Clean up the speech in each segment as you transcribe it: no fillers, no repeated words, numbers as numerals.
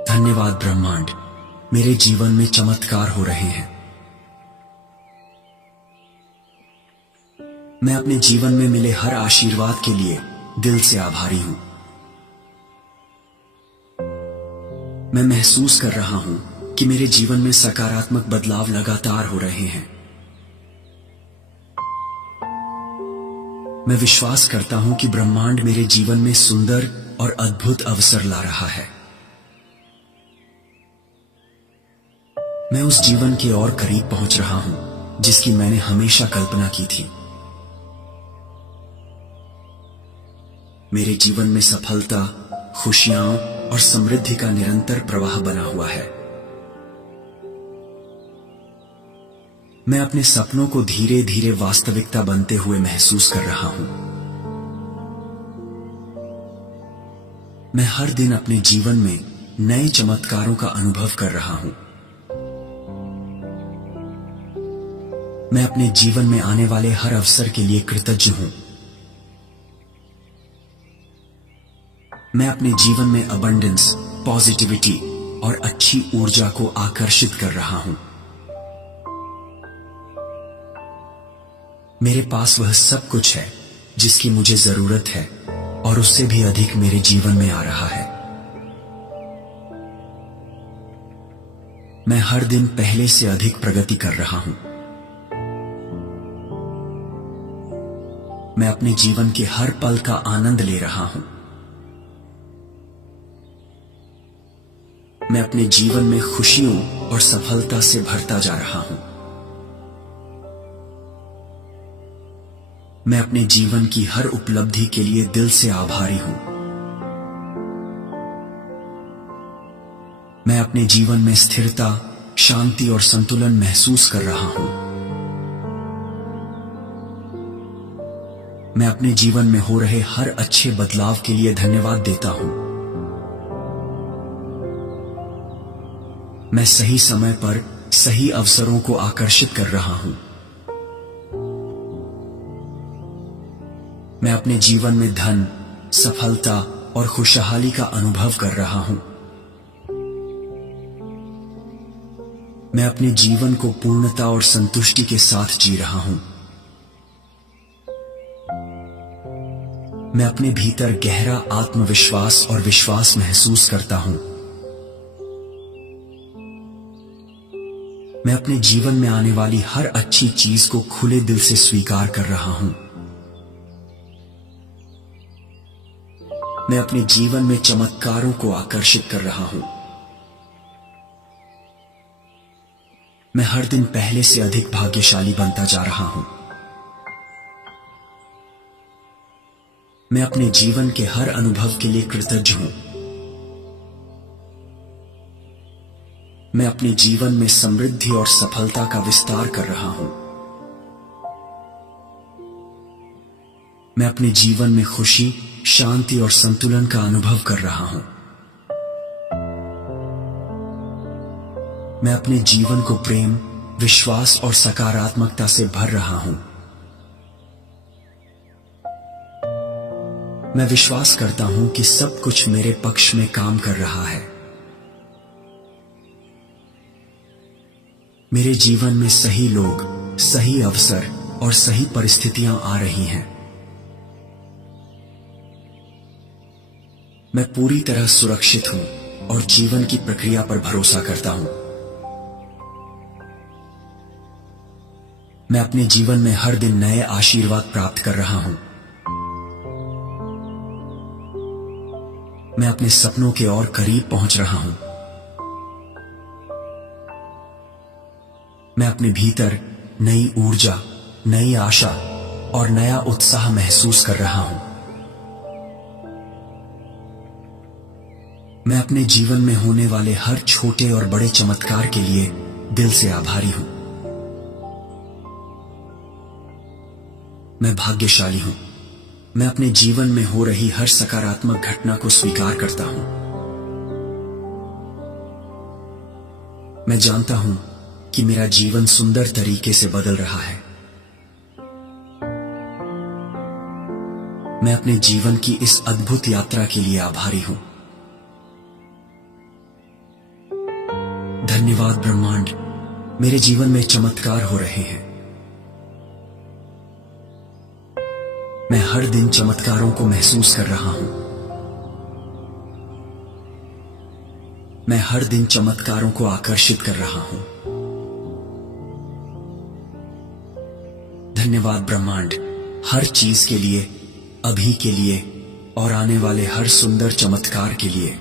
धन्यवाद ब्रह्मांड, मेरे जीवन में चमत्कार हो रहे हैं। मैं अपने जीवन में मिले हर आशीर्वाद के लिए दिल से आभारी हूं। मैं महसूस कर रहा हूं कि मेरे जीवन में सकारात्मक बदलाव लगातार हो रहे हैं। मैं विश्वास करता हूं कि ब्रह्मांड मेरे जीवन में सुंदर और अद्भुत अवसर ला रहा है। मैं उस जीवन के और करीब पहुंच रहा हूं जिसकी मैंने हमेशा कल्पना की थी। मेरे जीवन में सफलता, खुशियां और समृद्धि का निरंतर प्रवाह बना हुआ है। मैं अपने सपनों को धीरे धीरे वास्तविकता बनते हुए महसूस कर रहा हूं। मैं हर दिन अपने जीवन में नए चमत्कारों का अनुभव कर रहा हूं। मैं अपने जीवन में आने वाले हर अवसर के लिए कृतज्ञ हूं। मैं अपने जीवन में अबंडेंस, पॉजिटिविटी और अच्छी ऊर्जा को आकर्षित कर रहा हूं। मेरे पास वह सब कुछ है जिसकी मुझे जरूरत है और उससे भी अधिक मेरे जीवन में आ रहा है। मैं हर दिन पहले से अधिक प्रगति कर रहा हूं। मैं अपने जीवन के हर पल का आनंद ले रहा हूं। मैं अपने जीवन में खुशियों और सफलता से भरता जा रहा हूं। मैं अपने जीवन की हर उपलब्धि के लिए दिल से आभारी हूं। मैं अपने जीवन में स्थिरता, शांति और संतुलन महसूस कर रहा हूं। मैं अपने जीवन में हो रहे हर अच्छे बदलाव के लिए धन्यवाद देता हूं। मैं सही समय पर सही अवसरों को आकर्षित कर रहा हूं। मैं अपने जीवन में धन, सफलता और खुशहाली का अनुभव कर रहा हूं। मैं अपने जीवन को पूर्णता और संतुष्टि के साथ जी रहा हूं। मैं अपने भीतर गहरा आत्मविश्वास और विश्वास महसूस करता हूं। मैं अपने जीवन में आने वाली हर अच्छी चीज को खुले दिल से स्वीकार कर रहा हूं। मैं अपने जीवन में चमत्कारों को आकर्षित कर रहा हूं। मैं हर दिन पहले से अधिक भाग्यशाली बनता जा रहा हूं। मैं अपने जीवन के हर अनुभव के लिए कृतज्ञ हूं। मैं अपने जीवन में समृद्धि और सफलता का विस्तार कर रहा हूं। मैं अपने जीवन में खुशी, शांति और संतुलन का अनुभव कर रहा हूं। मैं अपने जीवन को प्रेम, विश्वास और सकारात्मकता से भर रहा हूं। मैं विश्वास करता हूं कि सब कुछ मेरे पक्ष में काम कर रहा है। मेरे जीवन में सही लोग, सही अवसर और सही परिस्थितियां आ रही हैं। मैं पूरी तरह सुरक्षित हूं और जीवन की प्रक्रिया पर भरोसा करता हूं। मैं अपने जीवन में हर दिन नए आशीर्वाद प्राप्त कर रहा हूं। मैं अपने सपनों के और करीब पहुंच रहा हूं। मैं अपने भीतर नई ऊर्जा, नई आशा और नया उत्साह महसूस कर रहा हूं। मैं अपने जीवन में होने वाले हर छोटे और बड़े चमत्कार के लिए दिल से आभारी हूं। मैं भाग्यशाली हूं। मैं अपने जीवन में हो रही हर सकारात्मक घटना को स्वीकार करता हूं। मैं जानता हूं कि मेरा जीवन सुंदर तरीके से बदल रहा है। मैं अपने जीवन की इस अद्भुत यात्रा के लिए आभारी हूं। धन्यवाद ब्रह्मांड, मेरे जीवन में चमत्कार हो रहे हैं। मैं हर दिन चमत्कारों को महसूस कर रहा हूं। मैं हर दिन चमत्कारों को आकर्षित कर रहा हूं। धन्यवाद ब्रह्मांड, हर चीज के लिए, अभी के लिए और आने वाले हर सुंदर चमत्कार के लिए।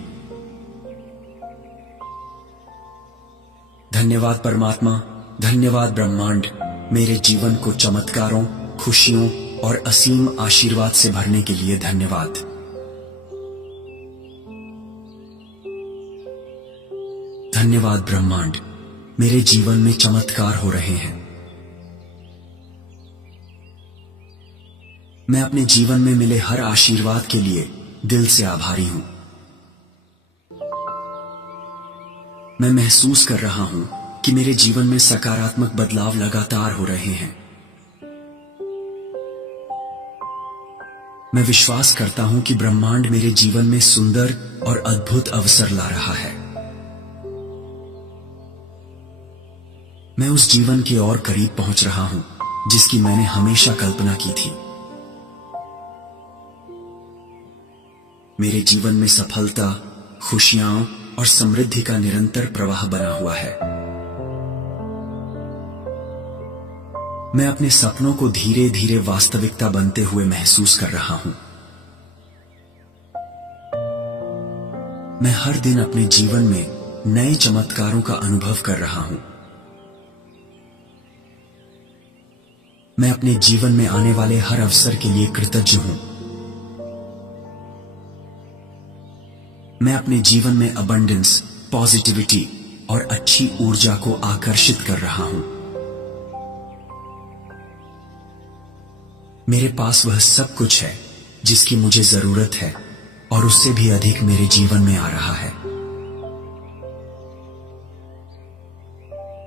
धन्यवाद परमात्मा, धन्यवाद ब्रह्मांड, मेरे जीवन को चमत्कारों, खुशियों और असीम आशीर्वाद से भरने के लिए धन्यवाद। धन्यवाद ब्रह्मांड, मेरे जीवन में चमत्कार हो रहे हैं। मैं अपने जीवन में मिले हर आशीर्वाद के लिए दिल से आभारी हूं। मैं महसूस कर रहा हूं कि मेरे जीवन में सकारात्मक बदलाव लगातार हो रहे हैं। मैं विश्वास करता हूं कि ब्रह्मांड मेरे जीवन में सुंदर और अद्भुत अवसर ला रहा है। मैं उस जीवन के और करीब पहुंच रहा हूं जिसकी मैंने हमेशा कल्पना की थी। मेरे जीवन में सफलता, खुशियां और समृद्धि का निरंतर प्रवाह बना हुआ है। मैं अपने सपनों को धीरे धीरे वास्तविकता बनते हुए महसूस कर रहा हूं। मैं हर दिन अपने जीवन में नए चमत्कारों का अनुभव कर रहा हूं। मैं अपने जीवन में आने वाले हर अवसर के लिए कृतज्ञ हूं। मैं अपने जीवन में अबंडेंस, पॉजिटिविटी और अच्छी ऊर्जा को आकर्षित कर रहा हूं। मेरे पास वह सब कुछ है जिसकी मुझे जरूरत है और उससे भी अधिक मेरे जीवन में आ रहा है।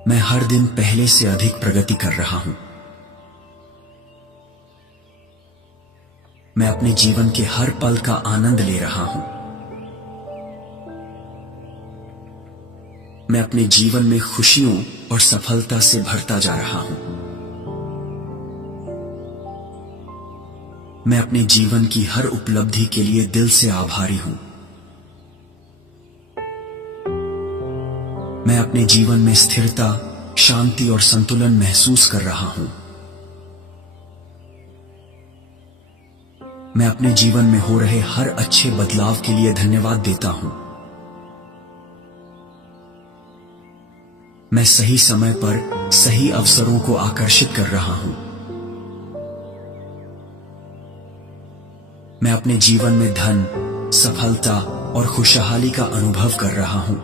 मैं हर दिन पहले से अधिक प्रगति कर रहा हूं। मैं अपने जीवन के हर पल का आनंद ले रहा हूं। मैं अपने जीवन में खुशियों और सफलता से भरता जा रहा हूं। मैं अपने जीवन की हर उपलब्धि के लिए दिल से आभारी हूं। मैं अपने जीवन में स्थिरता, शांति और संतुलन महसूस कर रहा हूं। मैं अपने जीवन में हो रहे हर अच्छे बदलाव के लिए धन्यवाद देता हूं। मैं सही समय पर सही अवसरों को आकर्षित कर रहा हूं। मैं अपने जीवन में धन, सफलता और खुशहाली का अनुभव कर रहा हूं।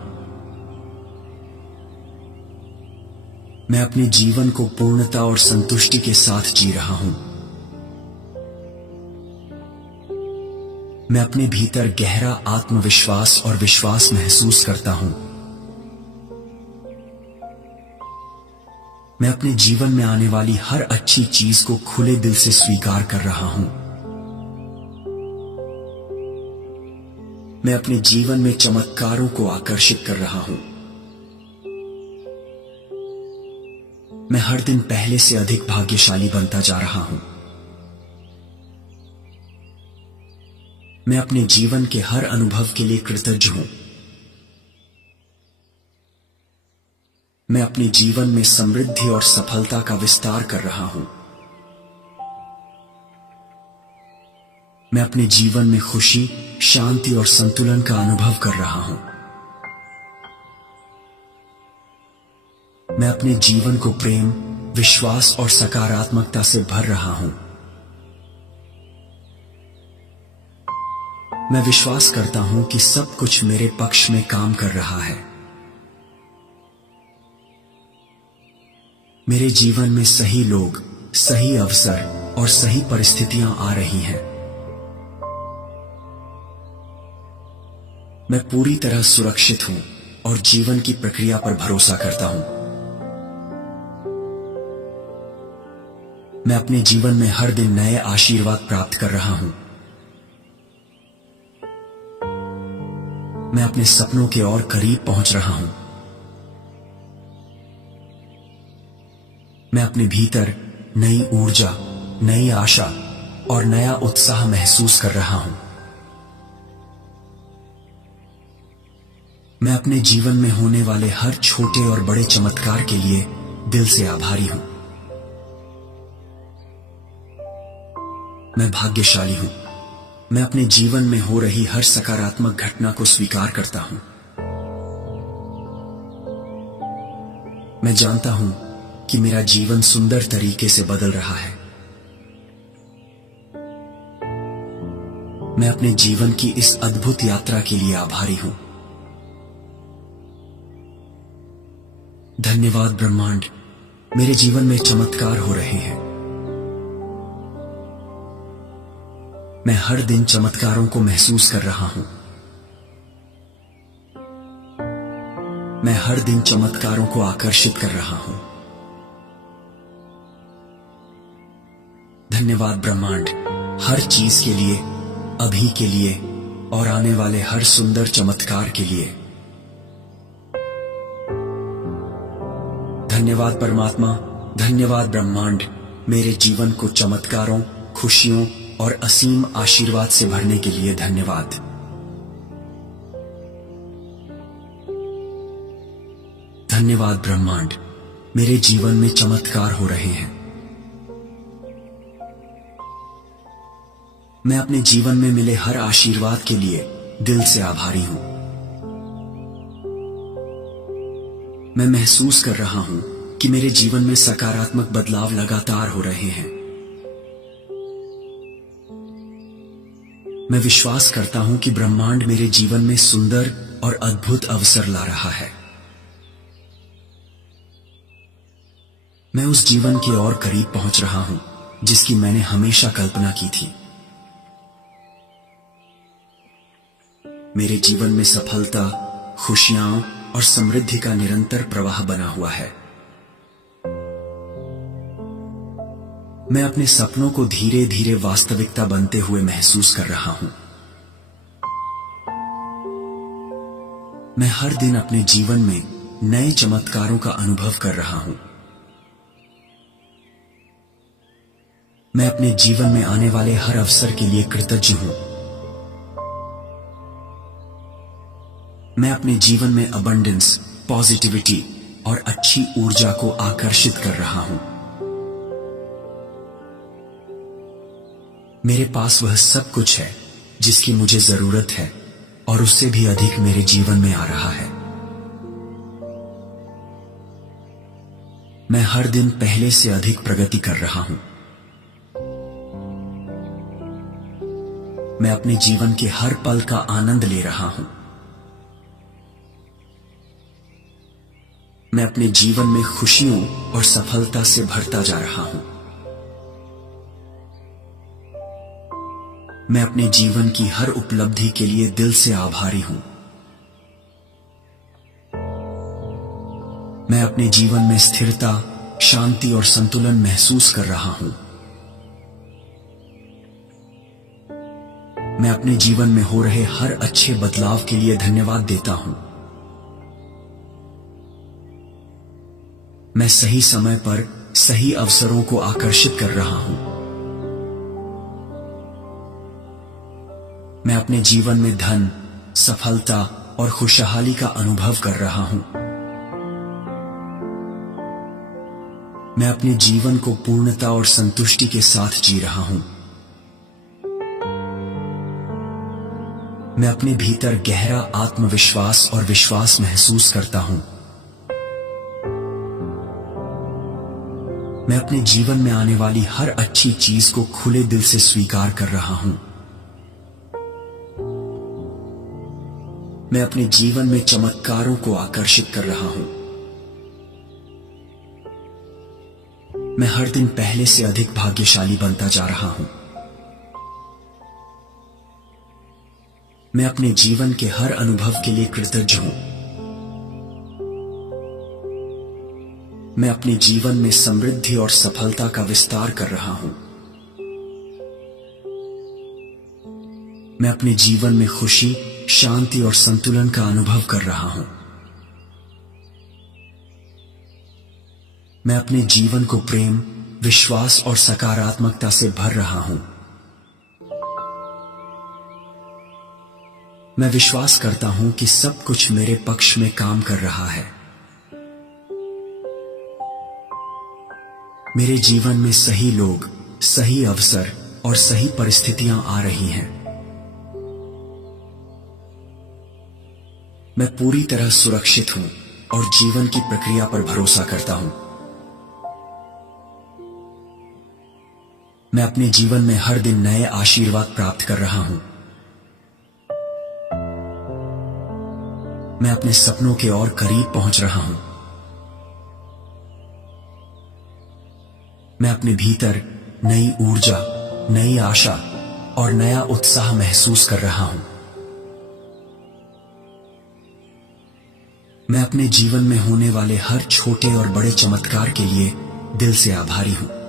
मैं अपने जीवन को पूर्णता और संतुष्टि के साथ जी रहा हूं। मैं अपने भीतर गहरा आत्मविश्वास और विश्वास महसूस करता हूं। मैं अपने जीवन में आने वाली हर अच्छी चीज को खुले दिल से स्वीकार कर रहा हूं। मैं अपने जीवन में चमत्कारों को आकर्षित कर रहा हूं। मैं हर दिन पहले से अधिक भाग्यशाली बनता जा रहा हूं। मैं अपने जीवन के हर अनुभव के लिए कृतज्ञ हूं। मैं अपने जीवन में समृद्धि और सफलता का विस्तार कर रहा हूं। मैं अपने जीवन में खुशी, शांति और संतुलन का अनुभव कर रहा हूं। मैं अपने जीवन को प्रेम, विश्वास और सकारात्मकता से भर रहा हूं। मैं विश्वास करता हूं कि सब कुछ मेरे पक्ष में काम कर रहा है। मेरे जीवन में सही लोग, सही अवसर और सही परिस्थितियां आ रही हैं। मैं पूरी तरह सुरक्षित हूं और जीवन की प्रक्रिया पर भरोसा करता हूं। मैं अपने जीवन में हर दिन नए आशीर्वाद प्राप्त कर रहा हूं। मैं अपने सपनों के और करीब पहुंच रहा हूं। मैं अपने भीतर नई ऊर्जा, नई आशा और नया उत्साह महसूस कर रहा हूं। मैं अपने जीवन में होने वाले हर छोटे और बड़े चमत्कार के लिए दिल से आभारी हूं। मैं भाग्यशाली हूं। मैं अपने जीवन में हो रही हर सकारात्मक घटना को स्वीकार करता हूं। मैं जानता हूं कि मेरा जीवन सुंदर तरीके से बदल रहा है। मैं अपने जीवन की इस अद्भुत यात्रा के लिए आभारी हूं। धन्यवाद ब्रह्मांड, मेरे जीवन में चमत्कार हो रहे हैं। मैं हर दिन चमत्कारों को महसूस कर रहा हूं। मैं हर दिन चमत्कारों को आकर्षित कर रहा हूं। धन्यवाद ब्रह्मांड, हर चीज के लिए, अभी के लिए और आने वाले हर सुंदर चमत्कार के लिए। धन्यवाद परमात्मा, धन्यवाद ब्रह्मांड, मेरे जीवन को चमत्कारों, खुशियों और असीम आशीर्वाद से भरने के लिए धन्यवाद। धन्यवाद ब्रह्मांड, मेरे जीवन में चमत्कार हो रहे हैं। मैं अपने जीवन में मिले हर आशीर्वाद के लिए दिल से आभारी हूं। मैं महसूस कर रहा हूं कि मेरे जीवन में सकारात्मक बदलाव लगातार हो रहे हैं। मैं विश्वास करता हूं कि ब्रह्मांड मेरे जीवन में सुंदर और अद्भुत अवसर ला रहा है। मैं उस जीवन के और करीब पहुंच रहा हूं जिसकी मैंने हमेशा कल्पना की थी। मेरे जीवन में सफलता, खुशियां और समृद्धि का निरंतर प्रवाह बना हुआ है। मैं अपने सपनों को धीरे धीरे वास्तविकता बनते हुए महसूस कर रहा हूं। मैं हर दिन अपने जीवन में नए चमत्कारों का अनुभव कर रहा हूं। मैं अपने जीवन में आने वाले हर अवसर के लिए कृतज्ञ हूं। मैं अपने जीवन में अबंडेंस, पॉजिटिविटी और अच्छी ऊर्जा को आकर्षित कर रहा हूं। मेरे पास वह सब कुछ है जिसकी मुझे जरूरत है और उससे भी अधिक मेरे जीवन में आ रहा है। मैं हर दिन पहले से अधिक प्रगति कर रहा हूं। मैं अपने जीवन के हर पल का आनंद ले रहा हूं। मैं अपने जीवन में खुशियों और सफलता से भरता जा रहा हूं। मैं अपने जीवन की हर उपलब्धि के लिए दिल से आभारी हूं। मैं अपने जीवन में स्थिरता, शांति और संतुलन महसूस कर रहा हूं। मैं अपने जीवन में हो रहे हर अच्छे बदलाव के लिए धन्यवाद देता हूं। मैं सही समय पर सही अवसरों को आकर्षित कर रहा हूं। मैं अपने जीवन में धन, सफलता और खुशहाली का अनुभव कर रहा हूं। मैं अपने जीवन को पूर्णता और संतुष्टि के साथ जी रहा हूं। मैं अपने भीतर गहरा आत्मविश्वास और विश्वास महसूस करता हूं। मैं अपने जीवन में आने वाली हर अच्छी चीज को खुले दिल से स्वीकार कर रहा हूं। मैं अपने जीवन में चमत्कारों को आकर्षित कर रहा हूं। मैं हर दिन पहले से अधिक भाग्यशाली बनता जा रहा हूं। मैं अपने जीवन के हर अनुभव के लिए कृतज्ञ हूं। मैं अपने जीवन में समृद्धि और सफलता का विस्तार कर रहा हूं। मैं अपने जीवन में खुशी, शांति और संतुलन का अनुभव कर रहा हूं। मैं अपने जीवन को प्रेम, विश्वास और सकारात्मकता से भर रहा हूं। मैं विश्वास करता हूं कि सब कुछ मेरे पक्ष में काम कर रहा है। मेरे जीवन में सही लोग, सही अवसर और सही परिस्थितियां आ रही हैं। मैं पूरी तरह सुरक्षित हूं और जीवन की प्रक्रिया पर भरोसा करता हूं। मैं अपने जीवन में हर दिन नए आशीर्वाद प्राप्त कर रहा हूं। मैं अपने सपनों के और करीब पहुंच रहा हूं। मैं अपने भीतर नई ऊर्जा, नई आशा और नया उत्साह महसूस कर रहा हूं। मैं अपने जीवन में होने वाले हर छोटे और बड़े चमत्कार के लिए दिल से आभारी हूं।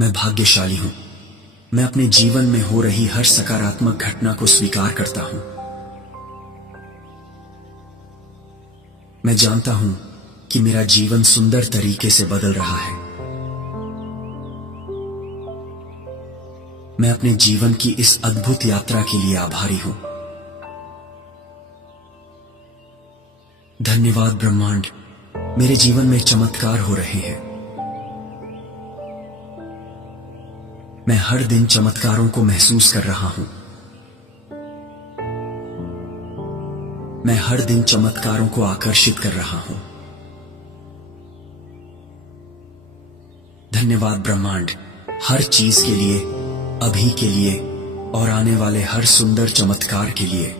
मैं भाग्यशाली हूं। मैं अपने जीवन में हो रही हर सकारात्मक घटना को स्वीकार करता हूं। मैं जानता हूं कि मेरा जीवन सुंदर तरीके से बदल रहा है। मैं अपने जीवन की इस अद्भुत यात्रा के लिए आभारी हूं। धन्यवाद ब्रह्मांड, मेरे जीवन में चमत्कार हो रहे हैं। मैं हर दिन चमत्कारों को महसूस कर रहा हूं। मैं हर दिन चमत्कारों को आकर्षित कर रहा हूं। धन्यवाद ब्रह्मांड, हर चीज के लिए, अभी के लिए और आने वाले हर सुंदर चमत्कार के लिए।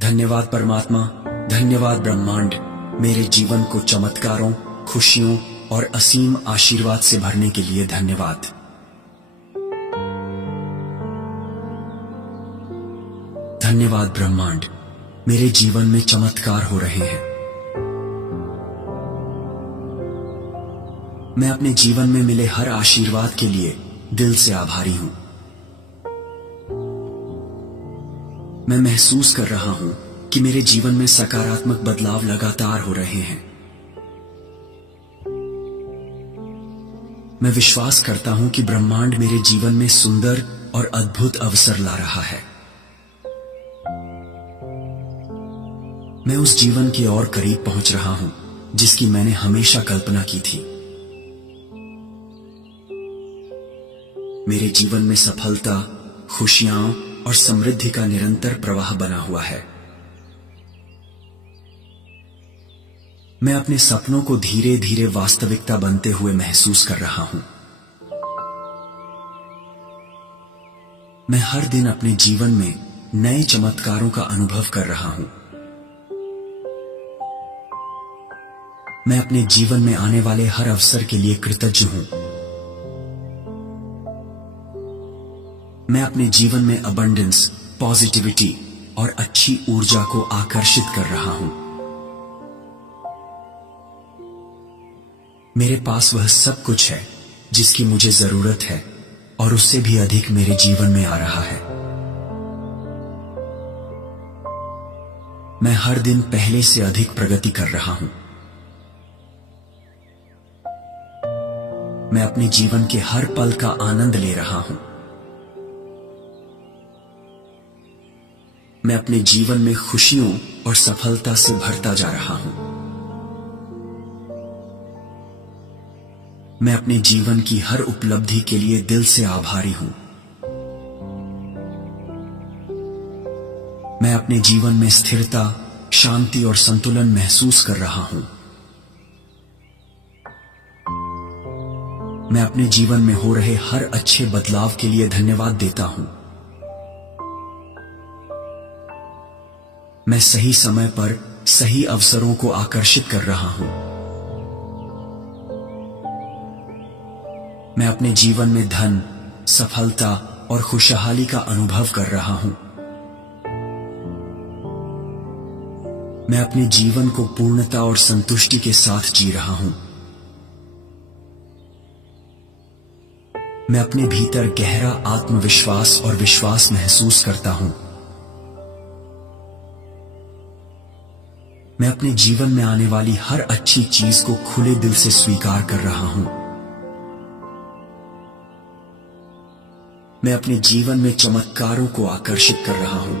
धन्यवाद परमात्मा, धन्यवाद ब्रह्मांड, मेरे जीवन को चमत्कारों, खुशियों और असीम आशीर्वाद से भरने के लिए धन्यवाद। धन्यवाद ब्रह्मांड, मेरे जीवन में चमत्कार हो रहे हैं। मैं अपने जीवन में मिले हर आशीर्वाद के लिए दिल से आभारी हूं। मैं महसूस कर रहा हूं कि मेरे जीवन में सकारात्मक बदलाव लगातार हो रहे हैं। मैं विश्वास करता हूं कि ब्रह्मांड मेरे जीवन में सुंदर और अद्भुत अवसर ला रहा है। मैं उस जीवन के और करीब पहुंच रहा हूं जिसकी मैंने हमेशा कल्पना की थी। मेरे जीवन में सफलता, खुशियां और समृद्धि का निरंतर प्रवाह बना हुआ है। मैं अपने सपनों को धीरे धीरे वास्तविकता बनते हुए महसूस कर रहा हूं। मैं हर दिन अपने जीवन में नए चमत्कारों का अनुभव कर रहा हूं। मैं अपने जीवन में आने वाले हर अवसर के लिए कृतज्ञ हूं। मैं अपने जीवन में अबंडेंस, पॉजिटिविटी और अच्छी ऊर्जा को आकर्षित कर रहा हूं। मेरे पास वह सब कुछ है जिसकी मुझे जरूरत है और उससे भी अधिक मेरे जीवन में आ रहा है। मैं हर दिन पहले से अधिक प्रगति कर रहा हूं। मैं अपने जीवन के हर पल का आनंद ले रहा हूं। मैं अपने जीवन में खुशियों और सफलता से भरता जा रहा हूं। मैं अपने जीवन की हर उपलब्धि के लिए दिल से आभारी हूं। मैं अपने जीवन में स्थिरता, शांति और संतुलन महसूस कर रहा हूं। मैं अपने जीवन में हो रहे हर अच्छे बदलाव के लिए धन्यवाद देता हूं। मैं सही समय पर सही अवसरों को आकर्षित कर रहा हूं। मैं अपने जीवन में धन, सफलता और खुशहाली का अनुभव कर रहा हूं। मैं अपने जीवन को पूर्णता और संतुष्टि के साथ जी रहा हूं। मैं अपने भीतर गहरा आत्मविश्वास और विश्वास महसूस करता हूं। मैं अपने जीवन में आने वाली हर अच्छी चीज को खुले दिल से स्वीकार कर रहा हूं। मैं अपने जीवन में चमत्कारों को आकर्षित कर रहा हूं।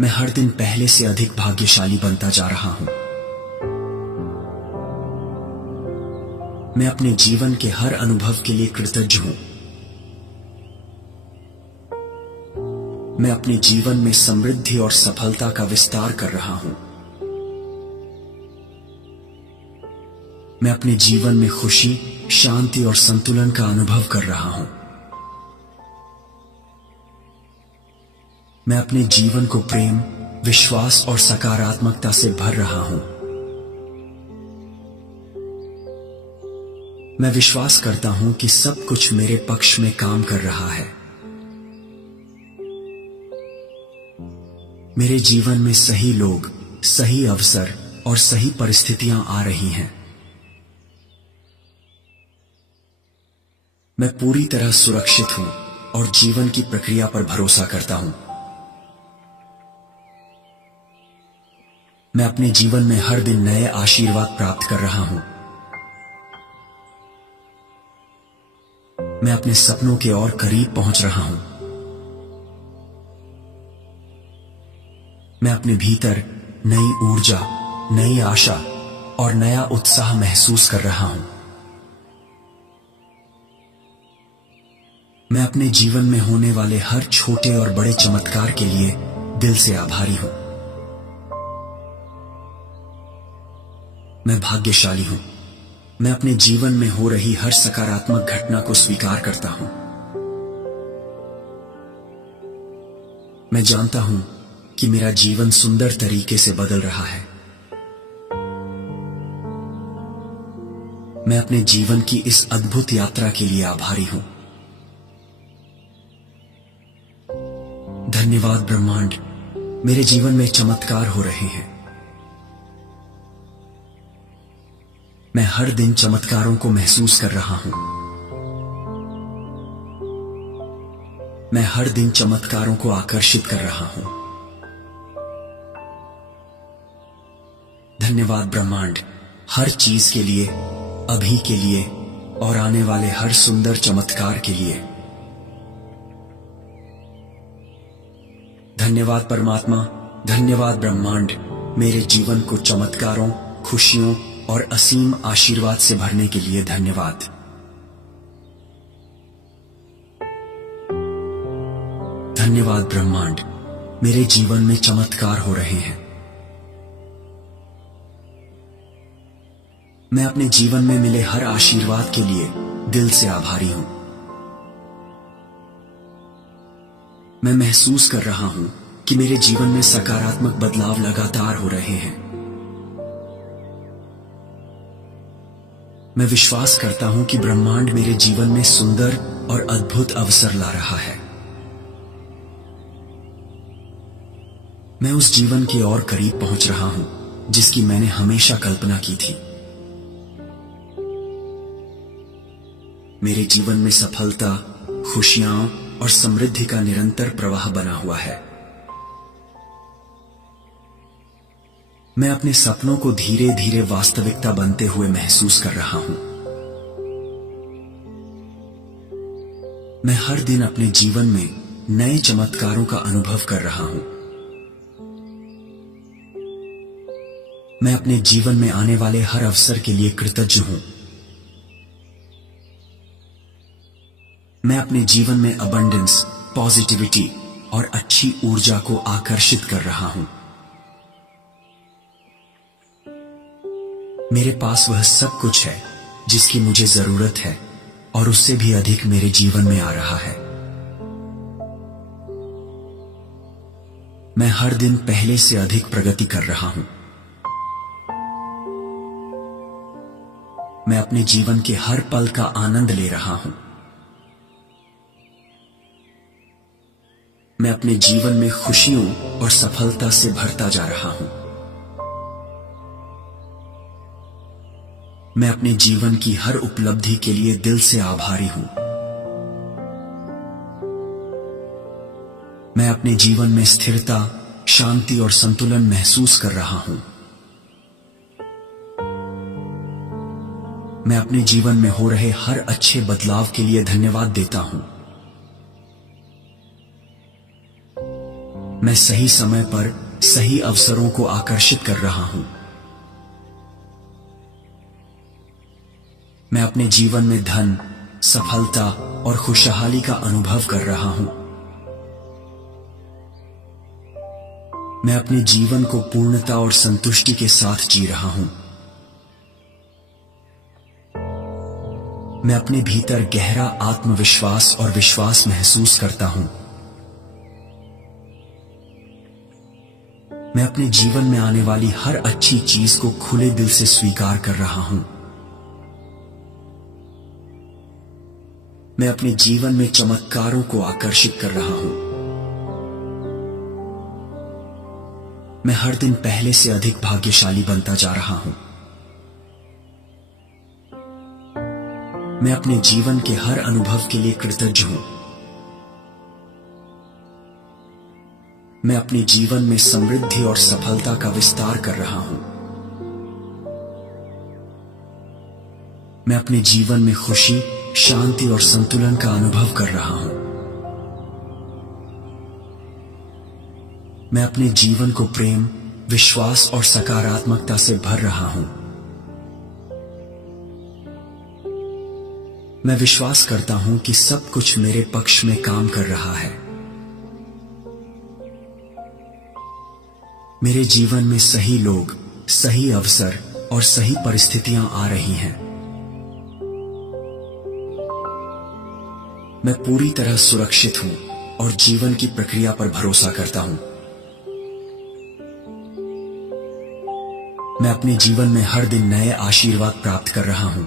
मैं हर दिन पहले से अधिक भाग्यशाली बनता जा रहा हूं। मैं अपने जीवन के हर अनुभव के लिए कृतज्ञ हूं। मैं अपने जीवन में समृद्धि और सफलता का विस्तार कर रहा हूं। मैं अपने जीवन में खुशी, शांति और संतुलन का अनुभव कर रहा हूं। मैं अपने जीवन को प्रेम, विश्वास और सकारात्मकता से भर रहा हूं। मैं विश्वास करता हूं कि सब कुछ मेरे पक्ष में काम कर रहा है। मेरे जीवन में सही लोग, सही अवसर और सही परिस्थितियां आ रही हैं। मैं पूरी तरह सुरक्षित हूं और जीवन की प्रक्रिया पर भरोसा करता हूं। मैं अपने जीवन में हर दिन नए आशीर्वाद प्राप्त कर रहा हूं। मैं अपने सपनों के और करीब पहुंच रहा हूं। मैं अपने भीतर नई ऊर्जा, नई आशा और नया उत्साह महसूस कर रहा हूं। मैं अपने जीवन में होने वाले हर छोटे और बड़े चमत्कार के लिए दिल से आभारी हूं। मैं भाग्यशाली हूं। मैं अपने जीवन में हो रही हर सकारात्मक घटना को स्वीकार करता हूं। मैं जानता हूं कि मेरा जीवन सुंदर तरीके से बदल रहा है। मैं अपने जीवन की इस अद्भुत यात्रा के लिए आभारी हूं। धन्यवाद ब्रह्मांड, मेरे जीवन में चमत्कार हो रहे हैं। मैं हर दिन चमत्कारों को महसूस कर रहा हूं। मैं हर दिन चमत्कारों को आकर्षित कर रहा हूं। धन्यवाद ब्रह्मांड, हर चीज के लिए, अभी के लिए और आने वाले हर सुंदर चमत्कार के लिए। धन्यवाद परमात्मा, धन्यवाद ब्रह्मांड, मेरे जीवन को चमत्कारों, खुशियों और असीम आशीर्वाद से भरने के लिए धन्यवाद। धन्यवाद ब्रह्मांड, मेरे जीवन में चमत्कार हो रहे हैं। मैं अपने जीवन में मिले हर आशीर्वाद के लिए दिल से आभारी हूं। मैं महसूस कर रहा हूं कि मेरे जीवन में सकारात्मक बदलाव लगातार हो रहे हैं। मैं विश्वास करता हूं कि ब्रह्मांड मेरे जीवन में सुंदर और अद्भुत अवसर ला रहा है। मैं उस जीवन के और करीब पहुंच रहा हूं जिसकी मैंने हमेशा कल्पना की थी। मेरे जीवन में सफलता, खुशियां और समृद्धि का निरंतर प्रवाह बना हुआ है। मैं अपने सपनों को धीरे धीरे वास्तविकता बनते हुए महसूस कर रहा हूं। मैं हर दिन अपने जीवन में नए चमत्कारों का अनुभव कर रहा हूं। मैं अपने जीवन में आने वाले हर अवसर के लिए कृतज्ञ हूं। मैं अपने जीवन में अबंडेंस, पॉजिटिविटी और अच्छी ऊर्जा को आकर्षित कर रहा हूं। मेरे पास वह सब कुछ है जिसकी मुझे जरूरत है और उससे भी अधिक मेरे जीवन में आ रहा है। मैं हर दिन पहले से अधिक प्रगति कर रहा हूं। मैं अपने जीवन के हर पल का आनंद ले रहा हूं। मैं अपने जीवन में खुशियों और सफलता से भरता जा रहा हूं। मैं अपने जीवन की हर उपलब्धि के लिए दिल से आभारी हूं। मैं अपने जीवन में स्थिरता, शांति और संतुलन महसूस कर रहा हूं। मैं अपने जीवन में हो रहे हर अच्छे बदलाव के लिए धन्यवाद देता हूं। मैं सही समय पर सही अवसरों को आकर्षित कर रहा हूं। मैं अपने जीवन में धन, सफलता और खुशहाली का अनुभव कर रहा हूं। मैं अपने जीवन को पूर्णता और संतुष्टि के साथ जी रहा हूं। मैं अपने भीतर गहरा आत्मविश्वास और विश्वास महसूस करता हूं। मैं अपने जीवन में आने वाली हर अच्छी चीज को खुले दिल से स्वीकार कर रहा हूं। मैं अपने जीवन में चमत्कारों को आकर्षित कर रहा हूं। मैं हर दिन पहले से अधिक भाग्यशाली बनता जा रहा हूं। मैं अपने जीवन के हर अनुभव के लिए कृतज्ञ हूं। मैं अपने जीवन में समृद्धि और सफलता का विस्तार कर रहा हूं। मैं अपने जीवन में खुशी, शांति और संतुलन का अनुभव कर रहा हूं। मैं अपने जीवन को प्रेम, विश्वास और सकारात्मकता से भर रहा हूं। मैं विश्वास करता हूं कि सब कुछ मेरे पक्ष में काम कर रहा है। मेरे जीवन में सही लोग, सही अवसर और सही परिस्थितियां आ रही हैं। मैं पूरी तरह सुरक्षित हूं और जीवन की प्रक्रिया पर भरोसा करता हूं। मैं अपने जीवन में हर दिन नए आशीर्वाद प्राप्त कर रहा हूं।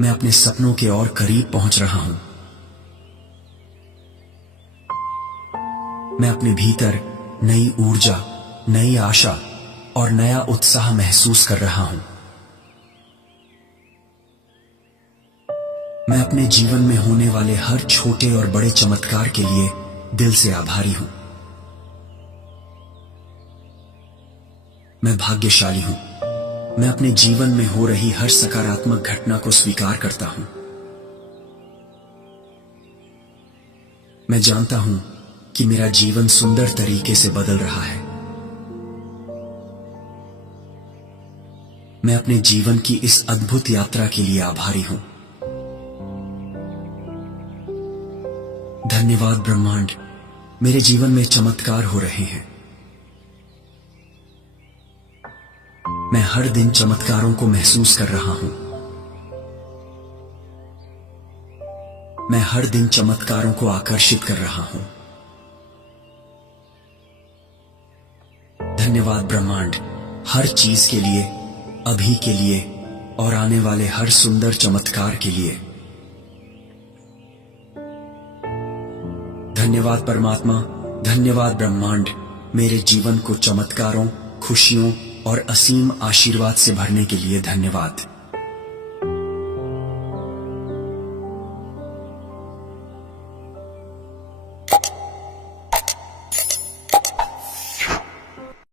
मैं अपने सपनों के और करीब पहुंच रहा हूं। मैं अपने भीतर नई ऊर्जा, नई आशा और नया उत्साह महसूस कर रहा हूं। मैं अपने जीवन में होने वाले हर छोटे और बड़े चमत्कार के लिए दिल से आभारी हूं। मैं भाग्यशाली हूं। मैं अपने जीवन में हो रही हर सकारात्मक घटना को स्वीकार करता हूं। मैं जानता हूं कि मेरा जीवन सुंदर तरीके से बदल रहा है। मैं अपने जीवन की इस अद्भुत यात्रा के लिए आभारी हूं। धन्यवाद ब्रह्मांड, मेरे जीवन में चमत्कार हो रहे हैं। मैं हर दिन चमत्कारों को महसूस कर रहा हूं। मैं हर दिन चमत्कारों को आकर्षित कर रहा हूं। धन्यवाद ब्रह्मांड, हर चीज के लिए, अभी के लिए और आने वाले हर सुंदर चमत्कार के लिए। धन्यवाद परमात्मा, धन्यवाद ब्रह्मांड, मेरे जीवन को चमत्कारों, खुशियों और असीम आशीर्वाद से भरने के लिए धन्यवाद।